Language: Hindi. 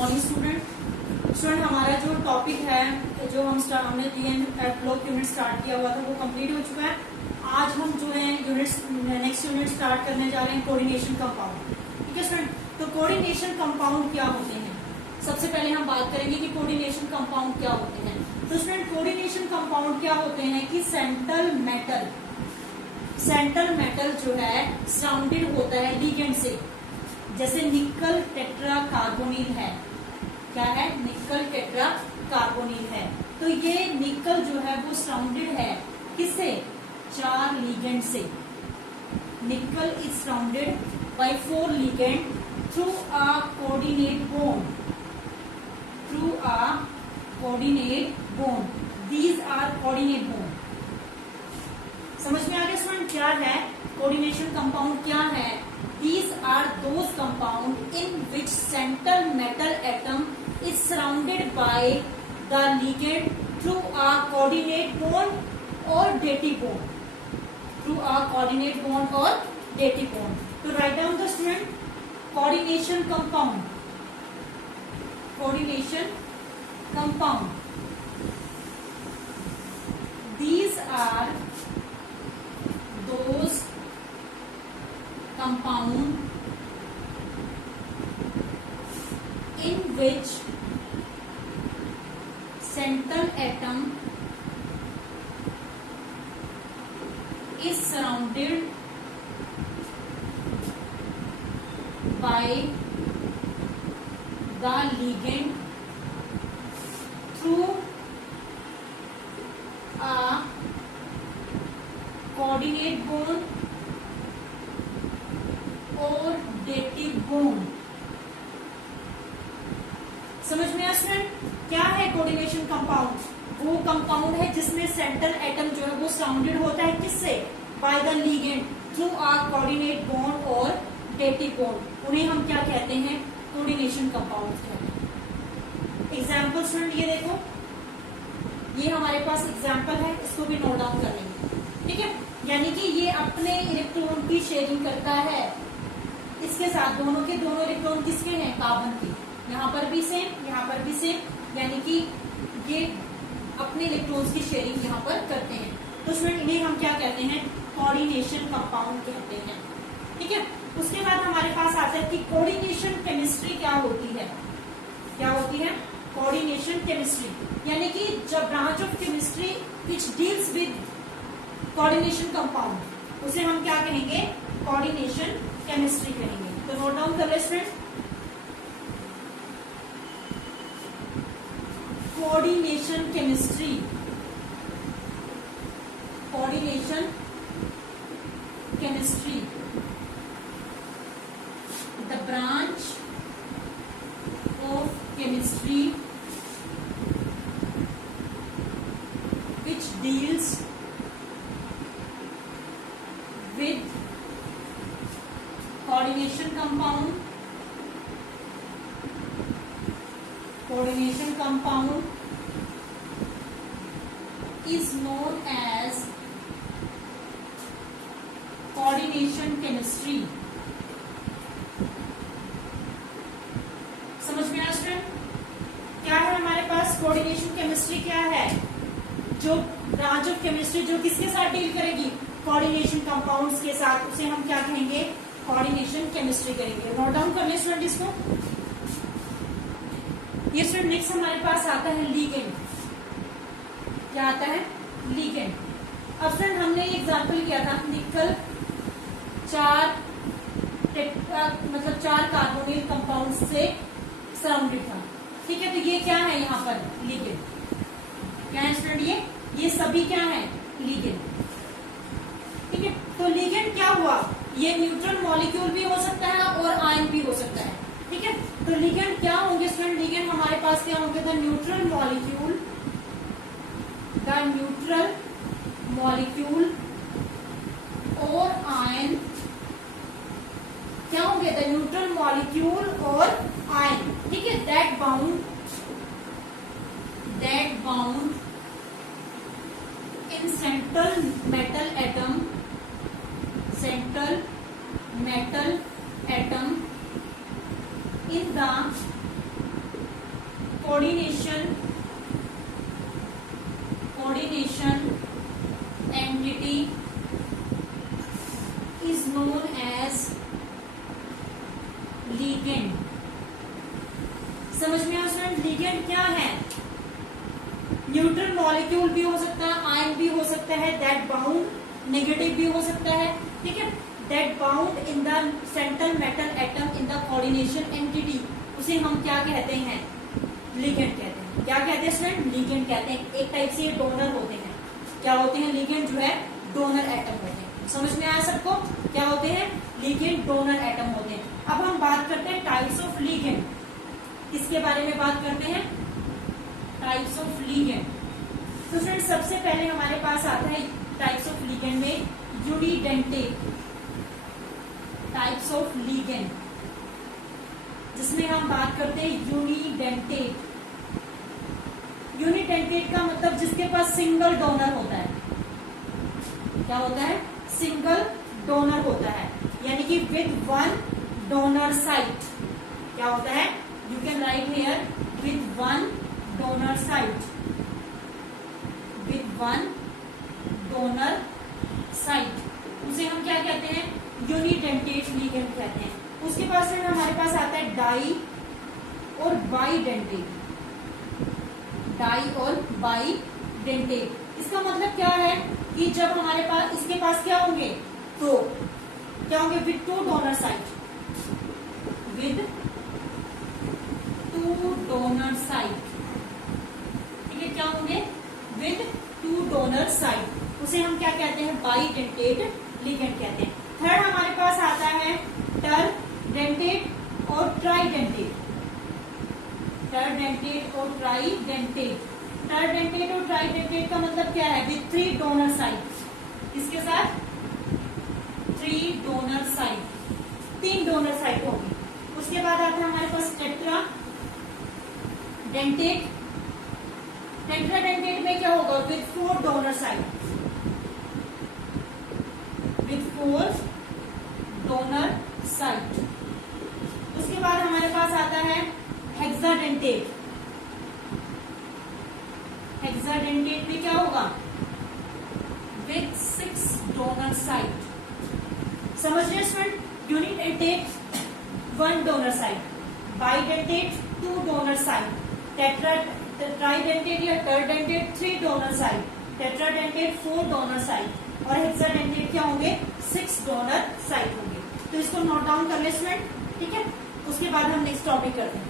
मॉर्निंग स्टूडेंट हमारा जो टॉपिक है जो हमने ब्लॉक यूनिट स्टार्ट किया हुआ था वो कंप्लीट हो चुका है। आज हम जो है नेक्स्ट यूनिट स्टार्ट करने जा रहे हैं कोऑर्डिनेशन कंपाउंड। ठीक है स्टूडेंट, तो कोऑर्डिनेशन कंपाउंड क्या होते हैं, सबसे पहले हम बात करेंगे कि कोऑर्डिनेशन कंपाउंड क्या होते हैं। तो स्टूडेंट कोऑर्डिनेशन कंपाउंड क्या होते हैं कि सेंट्रल मेटल जो है सराउंडेड होता है लिगेंड से, जैसे निकल टेट्रा कार्बोनिल है। क्या है? निकल टेट्रा कार्बोनिल है। तो ये निकल जो है वो सराउंडेड है किससे? 4 लिगेंड से। निकल is surrounded by 4 ligand through a coordinate bond. These are coordinate bond। समझ में आ गया स्टूडेंट क्या है कोऑर्डिनेशन कंपाउंड क्या है? These are those compound in which central metal atom is surrounded by the ligand through a coordinate bond or dative bond। तो write down the student coordination compound। These are those compound in which central atom is surrounded by the ligand through a coordinate bond और dative bond। समझ में आया स्टूडेंट क्या है कोऑर्डिनेशन कंपाउंड? वो कंपाउंड है जिसमें सेंट्रल एटम जो है वो सराउंडेड होता है किससे? By the ligand through a coordinate bond और डेटिव बॉन्ड। उन्हें हम क्या कहते हैं? कोऑर्डिनेशन कंपाउंड कहते हैं। एग्जाम्पल स्टूडेंट ये देखो, ये हमारे पास एग्जाम्पल है, इसको भी नोट डाउन कर लेंगे। ठीक है, यानी कि ये अपने इलेक्ट्रॉन की शेयरिंग करता है इसके साथ। दोनों इलेक्ट्रॉन किसके हैं? कार्बन के। यहाँ पर भी सेम, यहाँ पर भी सेम, यानी कि ये अपने इलेक्ट्रॉन्स की शेयरिंग यहाँ पर करते हैं। तो स्टूडेंट इन्हें हम क्या कहते हैं? कोऑर्डिनेशन कंपाउंड कहते हैं। ठीक है, उसके बाद हमारे पास आता है कि कोऑर्डिनेशन केमिस्ट्री क्या होती है। क्या होती है? कोऑर्डिनेशन केमिस्ट्री, यानी कि जब branch of chemistry which deals with coordination compound, उसे हम क्या कहेंगे? कोऑर्डिनेशन केमिस्ट्री कहेंगे। तो नोट डाउन कर ले student, coordination chemistry. The branch of chemistry which deals with coordination compound is known as coordination chemistry। समझ में आया स्टूडेंट क्या है हमारे पास? कोऑर्डिनेशन केमिस्ट्री क्या है? जो ब्रांच ऑफ केमिस्ट्री जो किसके साथ डील करेगी? कोऑर्डिनेशन कंपाउंड्स के साथ, उसे हम क्या कहेंगे? कोऑर्डिनेशन केमिस्ट्री करेंगे। नोट डाउन कर ले स्टूडेंट इसको। ये स्टूडेंट नेक्स्ट हमारे पास आता है लिगेंड। क्या आता है? लिगेंड। अब स्टूडेंट हमने एग्जांपल किया था निकल 4 कार्बोनिल कंपाउंड से सराउंडेड था। ठीक है, तो ये क्या है यहाँ पर? लिगेंड। क्या है स्टूडेंट? ये सभी क्या है? लिगेंड। ठीक है, तो लिगेंड क्या हुआ? ये न्यूट्रल मॉलिक्यूल भी हो सकता है और आयन भी हो सकता है। ठीक है, तो लिगेंड क्या होंगे स्टूडेंट? लिगेंड हमारे पास क्या होंगे? द न्यूट्रल मॉलिक्यूल और आयन। क्या होंगे? द न्यूट्रल मॉलिक्यूल और आयन। ठीक है, that bound in central metal atom in the coordination entity is known as ligand. समझ में आया स्टूडेंट? लिगेंड क्या है? न्यूट्रल मॉलिक्यूल भी हो सकता है, आयन भी हो सकता है, दैट बाउंड नेगेटिव भी हो सकता है, ठीक है, that bound in the central metal atom in the coordination entity, उसे हम क्या कहते हैं? लिगेंड कहते हैं। क्या कहते हैं स्टूडेंट? लिगेंड कहते हैं। एक टाइप से ये डोनर होते हैं। क्या होते हैं? लिगेंड जो है डोनर एटम होते हैं। समझ में आया सबको? क्या होते हैं? लिगेंड डोनर एटम होते हैं। अब हम बात करते हैं टाइप्स ऑफ लिगेंड। किसके बारे में बात करते हैं? Types of ligand. तो फ्रेंड्स सबसे पहले हमारे पास आता है टाइप्स ऑफ लिगेंड में यूनिडेंटेट टाइप्स ऑफ लिगेंड, जिसमें हम बात करते हैं यूनिडेंटेट। यूनिडेंटेट का मतलब जिसके पास सिंगल डोनर होता है। क्या होता है? सिंगल डोनर होता है, यानी कि विद वन डोनर साइट। क्या होता है? You can write here with one donor site, with one donor site, उसे हम क्या कहते हैं? यूनिडेंटेट लिगेंड कहते हैं। उसके बाद से हमारे पास आता है डाई और बाइडेंटेट। डाई और बाइडेंटेट, इसका मतलब क्या है कि जब हमारे पास इसके पास क्या होंगे? तो क्या होंगे? With two donor site, with two donor site, ठीक है, क्या होंगे? विद टू डोनर साइट, उसे हम क्या कहते हैं? बाइडेंटेट लिगेंड कहते हैं। थर्ड हमारे पास आता है टरडेंटेट और ट्राइडेंटेट। टरडेंटेट और ट्राइडेंटेट। टरडेंटेट और ट्राइडेंटेट का मतलब क्या है? With three donor site. इसके साथ थ्री डोनर साइट, तीन डोनर साइट होगी। उसके बाद आता है हमारे पास टेट्रा डेंटेट। टेट्राडेंटेट में क्या होगा? With four donor site, with four donor site. उसके बाद हमारे पास आता है हेक्साडेंटेट। हेक्साडेंटेट में क्या होगा? With six donor site. समझ रहे student? Unidentate one donor site, bidentate two donor site, tridentate या terdentate three donor site, tetradentate four donor site और हेक्साडेंटेट क्या होंगे? सिक्स डोनर साइट होंगे। तो इसको नोट डाउन कर ले स्टूडेंट, ठीक है। उसके बाद हम नेक्स्ट टॉपिक करते हैं।